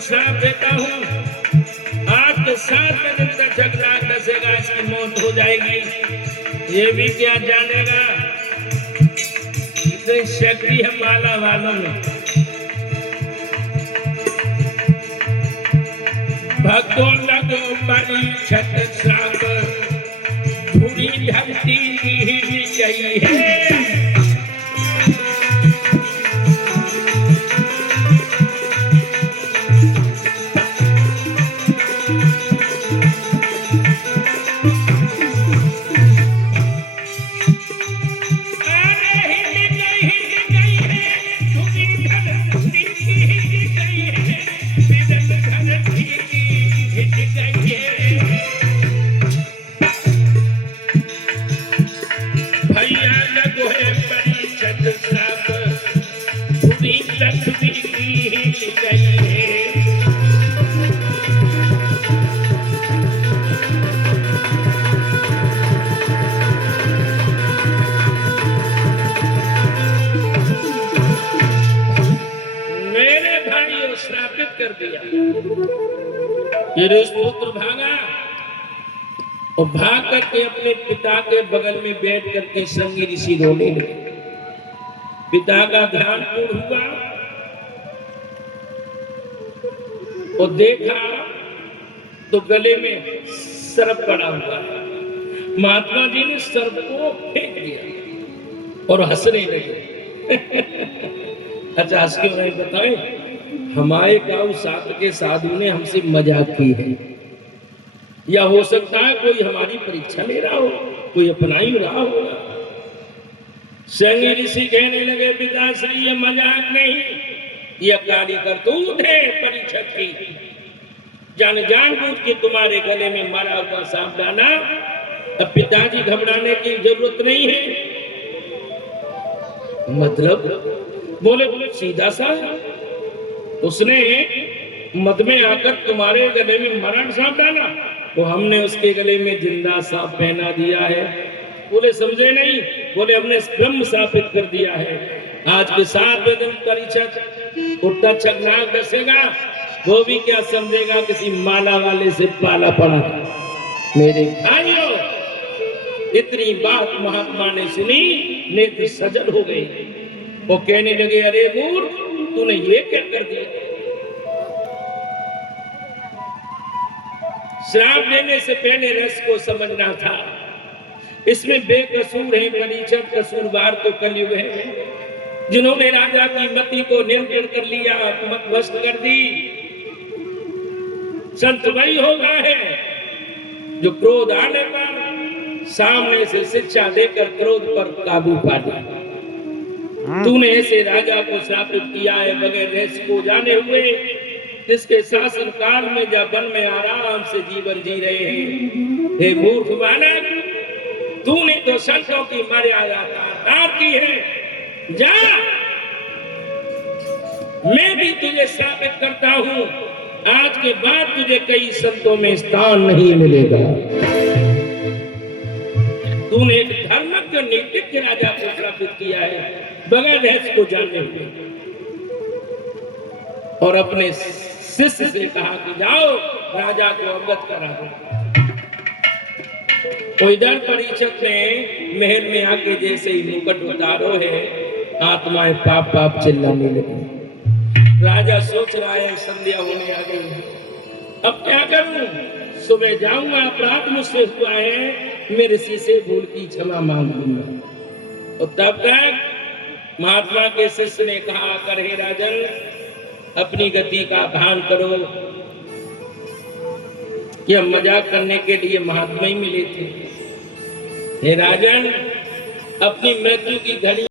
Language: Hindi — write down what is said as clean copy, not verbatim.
श्राप देता हूँ, आज के 7 दिन तक झगड़ा डसेगा, इसकी मौत हो जाएगी। ये भी क्या जानेगा इतनी शक्ति है माला वालों में। भक्तों लगो परीक्षित श्राप, धूड़ी धरती की गई है। कर दिया। पुत्र भागा और भाग करके अपने पिता के बगल में बैठ करके श्रृंगी ऋषि रोने लगे। पिता का ध्यान पूर्ण हुआ और देखा तो गले में सर्प पड़ा हुआ है। महात्मा जी ने सर्प को फेंक दिया और हंसने लगे। अच्छा हंस क्यों नहीं बताए? हमारे गांव साथ के साधु ने हमसे मजाक की है, या हो सकता है कोई हमारी परीक्षा ले रहा हो, कोई अपना ही रहा होगा। श्रृंगी ऋषि कहने लगे पिताश्री ये मजाक नहीं, ये काली करतूत है परीक्षक की। जानबूझ के तुम्हारे गले में मारा हुआ सांप डाला। अब पिताजी घबराने की जरूरत नहीं है। मतलब बोले सीधा सा उसने मद में आकर तुम्हारे गले में मरण सांप डाला, तो हमने उसके गले में जिंदा सांप पहना दिया है। बोले समझे नहीं? बोले हमने ब्रह्म स्थापित कर दिया है। आज के 7 दिन परीक्षक उठता छगनाक डसेगा, वो भी क्या समझेगा किसी माला वाले से पाला पड़ा। मेरे भाइयों इतनी बात महात्मा ने सुनी, नेत्र सजल हो गए। वो कहने लगे अरे मूर्ख तूने ये क्या कर दिया? श्राप देने से पहले रस को समझना था। इसमें बेकसूर है परीक्षित, कसूरवार तो कलयुग है। जिन्होंने राजा की मति को नियंत्रण कर लिया, मत वश कर दी, संत वही होगा है जो क्रोध आने पर सामने से शिक्षा देकर क्रोध पर काबू पा लिया। तूने ऐसे राजा को श्रापित किया है बगैर रहस्य को जाने हुए, जिसके शासन काल में जब वन में आराम से जीवन जी रहे हैं। हे मूर्ख बालक, तूने तो संतों की मर्यादा तार की है। जा, मैं भी तुझे श्रापित करता हूं, आज के बाद तुझे कई संतों में स्थान नहीं मिलेगा। तूने एक धर्मज्ञ नीतिज्ञ राजा को श्रापित किया है बगैर रहस्य को जानने हुए, और अपने शिष्य से कहा कि जाओ राजा को अवगत करा दो। तो इधर परीक्षक ने महल में आके जैसे ही मुकुट उतारो है, आत्माएं पाप पाप चिल्लाने लगी। राजा सोच रहा है संध्या होने आ गई, अब क्या करूं? सुबह जाऊंगा, अपराध मुझसे हुआ है, मेरे ऋषि से भूल की क्षमा मांग लूंगा। और तब तक महात्मा के शिष्य ने कहा कर हे राजन, अपनी गति का भान करो कि हम मजाक करने के लिए महात्मा ही मिले थे। हे राजन, अपनी मृत्यु की घड़ी